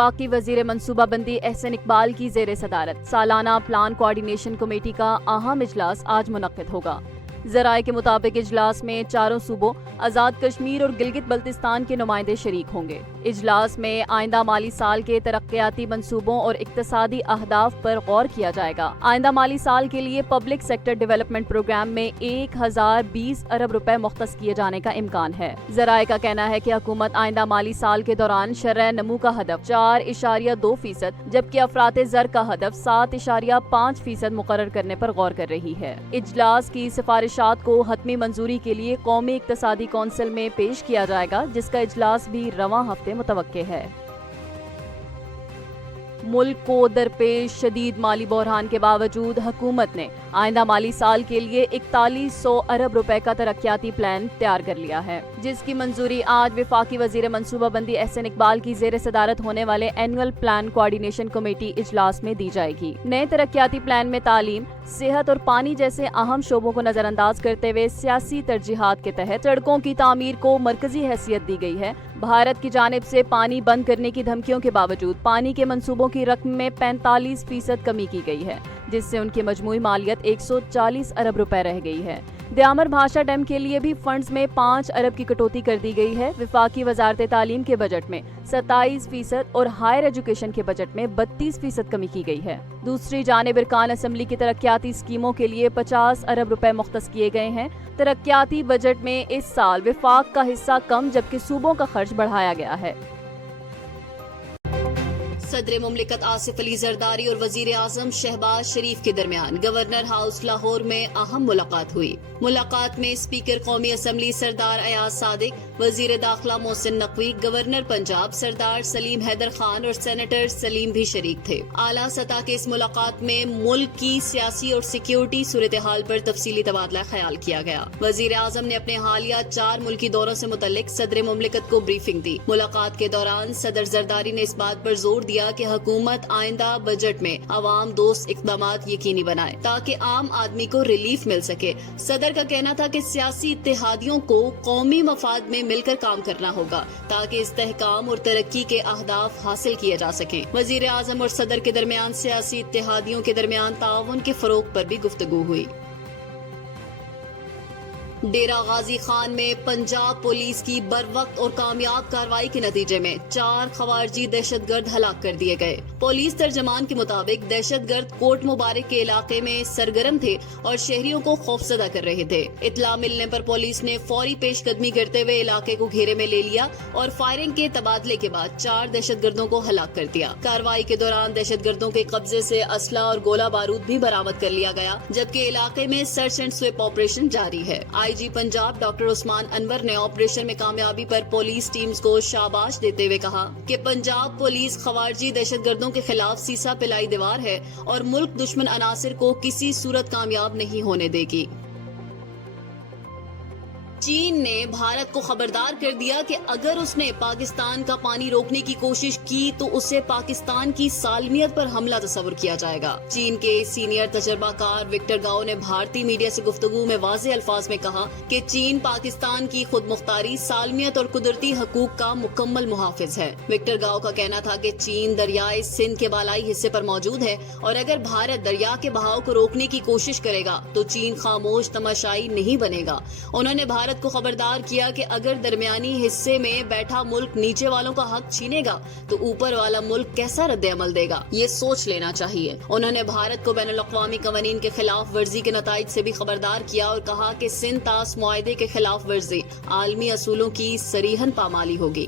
وفاقی وزیر منصوبہ بندی احسن اقبال کی زیر صدارت سالانہ پلان کوارڈینیشن کمیٹی کا اہم اجلاس آج منعقد ہوگا۔ ذرائع کے مطابق اجلاس میں چاروں صوبوں آزاد کشمیر اور گلگت بلتستان کے نمائندے شریک ہوں گے۔ اجلاس میں آئندہ مالی سال کے ترقیاتی منصوبوں اور اقتصادی اہداف پر غور کیا جائے گا۔ آئندہ مالی سال کے لیے پبلک سیکٹر ڈیولپمنٹ پروگرام میں 1020 ارب روپے مختص کیے جانے کا امکان ہے۔ ذرائع کا کہنا ہے کہ حکومت آئندہ مالی سال کے دوران شرح نمو کا ہدف 4.2%، جبکہ افراط زر کا ہدف 7.5% مقرر کرنے پر غور کر رہی ہے۔ اجلاس کی سفارشات کو حتمی منظوری کے لیے قومی اقتصادی کونسل میں پیش کیا جائے گا، جس کا اجلاس بھی رواں ہفتے متوقع ہے۔ ملک کو درپیش شدید مالی بحران کے باوجود حکومت نے آئندہ مالی سال کے لیے 4100 ارب روپے کا ترقیاتی پلان تیار کر لیا ہے، جس کی منظوری آج وفاقی وزیر منصوبہ بندی احسن اقبال کی زیر صدارت ہونے والے اینول پلان کوارڈینیشن کمیٹی اجلاس میں دی جائے گی۔ نئے ترقیاتی پلان میں تعلیم، صحت اور پانی جیسے اہم شعبوں کو نظر انداز کرتے ہوئے سیاسی ترجیحات کے تحت سڑکوں کی تعمیر کو مرکزی حیثیت دی گئی ہے۔ بھارت کی جانب سے پانی بند کرنے کی دھمکیوں کے باوجود پانی کے منصوبوں کی رقم میں 45% کمی کی گئی ہے، جس سے ان کی مجموعی مالیت 140 ارب روپے رہ گئی ہے۔ دیامر بھاشا ڈیم کے لیے بھی فنڈز میں 5 ارب کی کٹوتی کر دی گئی ہے۔ وفاقی وزارت تعلیم کے بجٹ میں 27% اور ہائر ایجوکیشن کے بجٹ میں 32% کمی کی گئی ہے۔ دوسری جانب ارکان اسمبلی کی ترقیاتی اسکیموں کے لیے 50 ارب روپے مختص کیے گئے ہیں۔ ترقیاتی بجٹ میں اس سال وفاق کا حصہ کم جبکہ صوبوں کا خرچ بڑھایا گیا ہے۔ صدر مملکت آصف علی زرداری اور وزیر اعظم شہباز شریف کے درمیان گورنر ہاؤس لاہور میں اہم ملاقات ہوئی۔ ملاقات میں اسپیکر قومی اسمبلی سردار ایاز صادق، وزیر داخلہ محسن نقوی، گورنر پنجاب سردار سلیم حیدر خان اور سینیٹر سلیم بھی شریک تھے۔ اعلیٰ سطح کے اس ملاقات میں ملک کی سیاسی اور سیکیورٹی صورتحال پر تفصیلی تبادلہ خیال کیا گیا۔ وزیر اعظم نے اپنے حالیہ 4 ملکی دوروں سے متعلق صدر مملکت کو بریفنگ دی۔ ملاقات کے دوران صدر زرداری نے اس بات پر زور دیا کہ حکومت آئندہ بجٹ میں عوام دوست اقدامات یقینی بنائے تاکہ عام آدمی کو ریلیف مل سکے۔ صدر کا کہنا تھا کہ سیاسی اتحادیوں کو قومی مفاد میں مل کر کام کرنا ہوگا تاکہ استحکام اور ترقی کے اہداف حاصل کیے جا سکیں۔ وزیر اعظم اور صدر کے درمیان سیاسی اتحادیوں کے درمیان تعاون کے فروغ پر بھی گفتگو ہوئی۔ ڈیرہ غازی خان میں پنجاب پولیس کی بروقت اور کامیاب کارروائی کے نتیجے میں 4 خوارجی دہشت گرد ہلاک کر دیے گئے۔ پولیس ترجمان کے مطابق دہشت گرد کوٹ مبارک کے علاقے میں سرگرم تھے اور شہریوں کو خوفزدہ کر رہے تھے۔ اطلاع ملنے پر پولیس نے فوری پیش قدمی کرتے ہوئے علاقے کو گھیرے میں لے لیا اور فائرنگ کے تبادلے کے بعد 4 دہشت گردوں کو ہلاک کر دیا۔ کارروائی کے دوران دہشت گردوں کے قبضے سے اسلحہ اور گولہ بارود بھی برآمد کر لیا گیا، جبکہ علاقے میں سرچ اینڈ سویپ آپریشن جاری ہے۔ آئی جی پنجاب ڈاکٹر عثمان انور نے آپریشن میں کامیابی پر پولیس ٹیمز کو شاباش دیتے ہوئے کہا کہ پنجاب پولیس خوارجی دہشت گردوں کے خلاف سیسا پلائی دیوار ہے اور ملک دشمن عناصر کو کسی صورت کامیاب نہیں ہونے دے گی۔ چین نے بھارت کو خبردار کر دیا کہ اگر اس نے پاکستان کا پانی روکنے کی کوشش کی تو اسے پاکستان کی سالمیت پر حملہ تصور کیا جائے گا۔ چین کے سینئر تجربہ کار وکٹر گاؤ نے بھارتی میڈیا سے گفتگو میں واضح الفاظ میں کہا کہ چین پاکستان کی خود مختاری، سالمیت اور قدرتی حقوق کا مکمل محافظ ہے۔ وکٹر گاؤ کا کہنا تھا کہ چین دریائے سندھ کے بالائی حصے پر موجود ہے اور اگر بھارت دریا کے بہاؤ کو روکنے کی کوشش کرے گا تو چین خاموش تماشائی نہیں بنے گا۔ انہوں نے بھارت کو خبردار کیا کہ اگر درمیانی حصے میں بیٹھا ملک نیچے والوں کا حق چھینے گا تو اوپر والا ملک کیسا رد عمل دے گا، یہ سوچ لینا چاہیے۔ انہوں نے بھارت کو بین الاقوامی قوانین کے خلاف ورزی کے نتائج سے بھی خبردار کیا اور کہا کہ سندھ طاس معاہدے کے خلاف ورزی عالمی اصولوں کی صریحاً پامالی ہوگی۔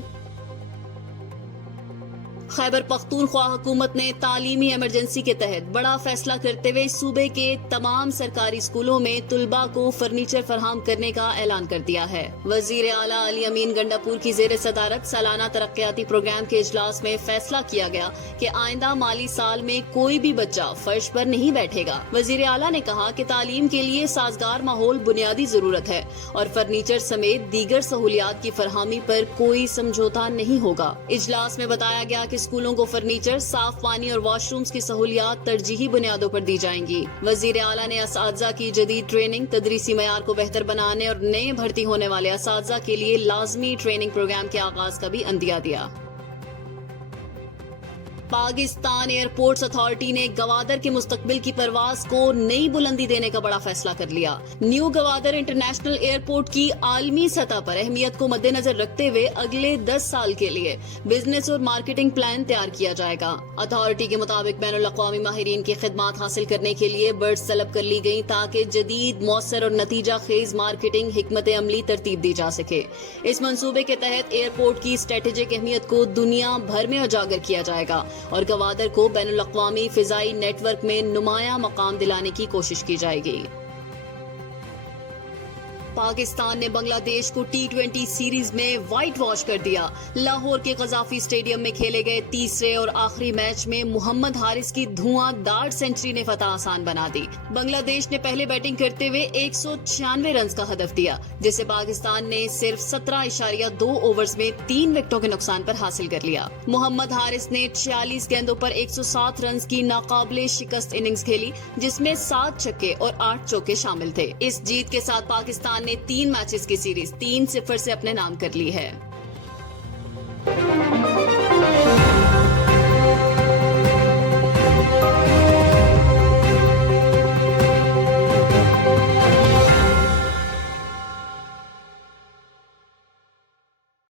خیبر پختونخوا حکومت نے تعلیمی ایمرجنسی کے تحت بڑا فیصلہ کرتے ہوئے صوبے کے تمام سرکاری اسکولوں میں طلباء کو فرنیچر فراہم کرنے کا اعلان کر دیا ہے۔ وزیر اعلیٰ علی امین گنڈاپور کی زیر صدارت سالانہ ترقیاتی پروگرام کے اجلاس میں فیصلہ کیا گیا کہ آئندہ مالی سال میں کوئی بھی بچہ فرش پر نہیں بیٹھے گا۔ وزیر اعلیٰ نے کہا کہ تعلیم کے لیے سازگار ماحول بنیادی ضرورت ہے اور فرنیچر سمیت دیگر سہولیات کی فراہمی پر کوئی سمجھوتا نہیں ہوگا۔ اجلاس میں بتایا گیا کہ اسکولوں کو فرنیچر، صاف پانی اور واش رومز کی سہولیات ترجیحی بنیادوں پر دی جائیں گی۔ وزیر اعلیٰ نے اساتذہ کی جدید ٹریننگ، تدریسی معیار کو بہتر بنانے اور نئے بھرتی ہونے والے اساتذہ کے لیے لازمی ٹریننگ پروگرام کے آغاز کا بھی عندیہ دیا۔ پاکستان ایئرپورٹس اتھارٹی نے گوادر کے مستقبل کی پرواز کو نئی بلندی دینے کا بڑا فیصلہ کر لیا۔ نیو گوادر انٹرنیشنل ایئرپورٹ کی عالمی سطح پر اہمیت کو مد نظر رکھتے ہوئے اگلے 10 سال کے لیے بزنس اور مارکیٹنگ پلان تیار کیا جائے گا۔ اتھارٹی کے مطابق بین الاقوامی ماہرین کی خدمات حاصل کرنے کے لیے برڈز طلب کر لی گئی تاکہ جدید، مؤثر اور نتیجہ خیز مارکیٹنگ حکمت عملی ترتیب دی جا سکے۔ اس منصوبے کے تحت ایئرپورٹ کی اسٹریٹجک اہمیت کو دنیا بھر میں اجاگر کیا جائے گا اور گوادر کو بین الاقوامی فضائی نیٹ ورک میں نمایاں مقام دلانے کی کوشش کی جائے گی۔ پاکستان نے بنگلہ دیش کو T20 سیریز میں وائٹ واش کر دیا۔ لاہور کے قذافی اسٹیڈیم میں کھیلے گئے تیسرے اور آخری میچ میں محمد حارث کی دھواں دار سنچری نے فتح آسان بنا دی۔ بنگلہ دیش نے پہلے بیٹنگ کرتے ہوئے 196 رنز کا ہدف دیا، جسے پاکستان نے صرف 17.2 اوورز میں 3 وکٹوں کے نقصان پر حاصل کر لیا۔ محمد حارث نے 46 گیندوں پر 107 رنز کی ناقابل شکست اننگز کھیلی، جس میں 7 چھکے اور 8 چوکے شامل تھے۔ اس جیت کے ساتھ پاکستان نے 3 میچز کی سیریز 3-0 سے اپنے نام کر لی ہے۔